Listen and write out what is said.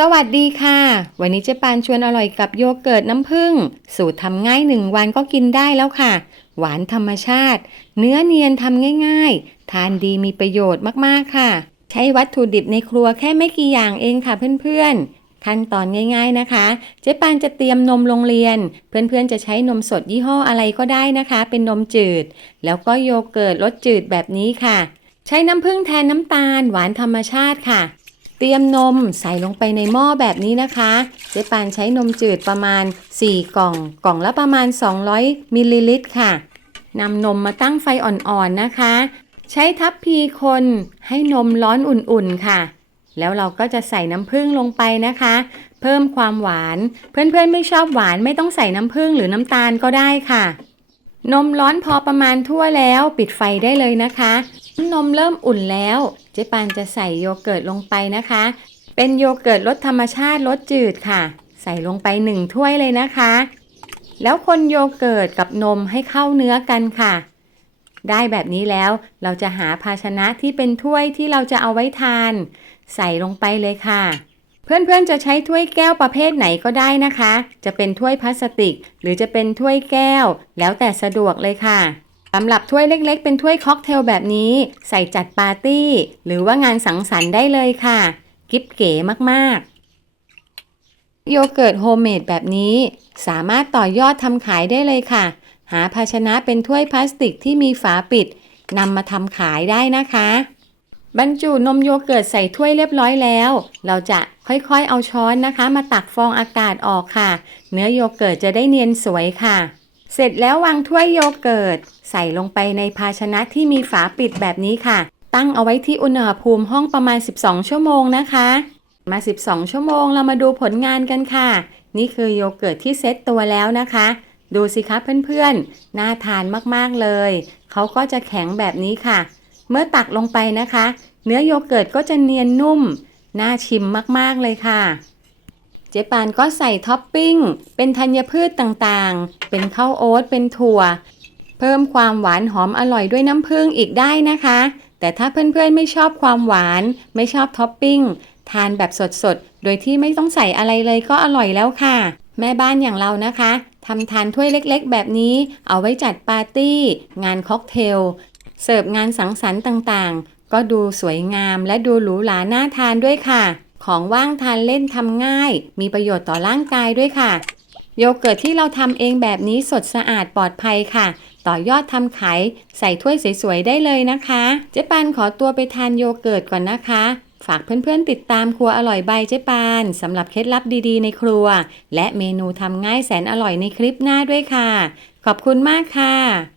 สวัสดีค่ะ วันนี้เจ๊ปานชวนอร่อยกับโยเกิร์ตน้ำผึ้งสูตรทำง่ายหนึ่งวันก็กินได้แล้วค่ะ หวานธรรมชาติ เนื้อเนียนทำง่ายๆ ทานดีมีประโยชน์มากๆค่ะ ใช้วัตถุดิบในครัวแค่ไม่กี่อย่างเองค่ะเพื่อนๆ ขั้นตอนง่ายๆนะคะ เจ๊ปานจะเตรียมนมโรงเรียน เพื่อนๆจะใช้นมสดยี่ห้ออะไรก็ได้นะคะ เป็นนมจืด แล้วก็โยเกิร์ตรสจืดแบบนี้ค่ะ ใช้น้ำผึ้งแทนน้ำตาลหวานธรรมชาติค่ะ เตรียมนมใส่ลงไปในหม้อแบบนี้นะคะเจ๊ปานใช้นมจืดประมาณ 4 กล่อง กล่องละประมาณ 200มิลลิลิตรค่ะนำนมมาตั้งไฟอ่อนๆนะคะ ใช้ทัพพีคนให้นมร้อนอุ่นๆค่ะ แล้วเราก็จะใส่น้ำผึ้งลงไปนะคะ เพิ่มความหวาน เพื่อนๆไม่ชอบหวานไม่ต้องใส่น้ำผึ้งหรือน้ำตาลก็ได้ค่ะ นมร้อนพอประมาณทั่วแล้ว ปิดไฟได้เลยนะคะ นมเริ่มอุ่นแล้ว เจ๊ปานจะใส่โยเกิร์ตลงไปนะคะ เป็นโยเกิร์ตรสธรรมชาติรสจืดค่ะ ใส่ลงไปหนึ่งถ้วยเลยนะคะ แล้วคนโยเกิร์ตกับนมให้เข้าเนื้อกันค่ะ ได้แบบนี้แล้วเราจะหาภาชนะที่เป็นถ้วยที่เราจะเอาไว้ทาน ใส่ลงไปเลยค่ะ เพื่อนๆจะใช้ถ้วยแก้วประเภทไหนก็ได้นะคะ จะเป็นถ้วยพลาสติก หรือจะเป็นถ้วยแก้ว แล้วแต่สะดวกเลยค่ะำหรับถ้วยเล็กๆ เป็นถ้วยค็อกเทลแบบนี้ ใส่จัดปาร์ตี้ หรือว่างานสังสรรค์ได้เลยค่ะ กิฟเก๋มากๆ โยเกิร์ตโฮมเมดแบบนี้ สามารถต่อยอดทำขายได้เลยค่ะ หาภาชนะเป็นถ้วยพลาสติกที่มีฝาปิดนำมาทำขายได้นะคะ บรรจุนมโยเกิร์ตใส่ถ้วยเรียบร้อยแล้ว เราจะค่อยๆเอาช้อนนะคะ มาตักฟองอากาศออกค่ะ เนื้อโยเกิร์ตจะได้เนียนสวยค่ะ เสร็จแล้ววางถ้วยโยเกิร์ตใส่ลงไปในภาชนะที่มีฝาปิดแบบนี้ค่ะ ตั้งเอาไว้ที่อุณหภูมิห้องประมาณ 12 ชั่วโมงนะคะ มา 12 ชั่วโมงเรามาดูผลงานกันค่ะ นี่คือโยเกิร์ตที่เซ็ตตัวแล้วนะคะ ดูสิคะเพื่อนๆ น่าทานมากๆเลย เขาก็จะแข็งแบบนี้ค่ะ เมื่อตักลงไปนะคะ เนื้อโยเกิร์ตก็จะเนียนนุ่ม น่าชิมมากๆเลยค่ะ จ๊ปานก็ใส่ท็อปปิ้ง เป็นธัญพืชต่างๆ เป็นข้าวโอ๊ต เป็นถั่ว เพิ่มความหวานหอมอร่อยด้วยน้ำผึ้งอีกได้นะคะ แต่ถ้าเพื่อนๆไม่ชอบความหวาน ไม่ชอบท็อปปิ้ง ทานแบบสดๆ โดยที่ไม่ต้องใส่อะไรเลยก็อร่อยแล้วค่ะ แม่บ้านอย่างเรานะคะทำทานถ้วยเล็กๆ แบบนี้ เอาไว้จัดปาร์ตี้ งานค็อกเทล เสิร์ฟงานสังสรรค์ต่างๆ ก็ดูสวยงามและดูหรูหราน่าทานด้วยค่ะ ของว่างทานเล่นทำง่าย มีประโยชน์ต่อร่างกายด้วยค่ะ โยเกิร์ตที่เราทำเองแบบนี้สดสะอาดปลอดภัยค่ะ ต่อยอดทำขายใส่ถ้วยสวยๆได้เลยนะคะ เจ๊ปานขอตัวไปทานโยเกิร์ตก่อนนะคะ ฝากเพื่อนๆติดตามครัวอร่อยใบเจ๊ปานสำหรับเคล็ดลับดีๆในครัว และเมนูทำง่ายแสนอร่อยในคลิปหน้าด้วยค่ะ ขอบคุณมากค่ะ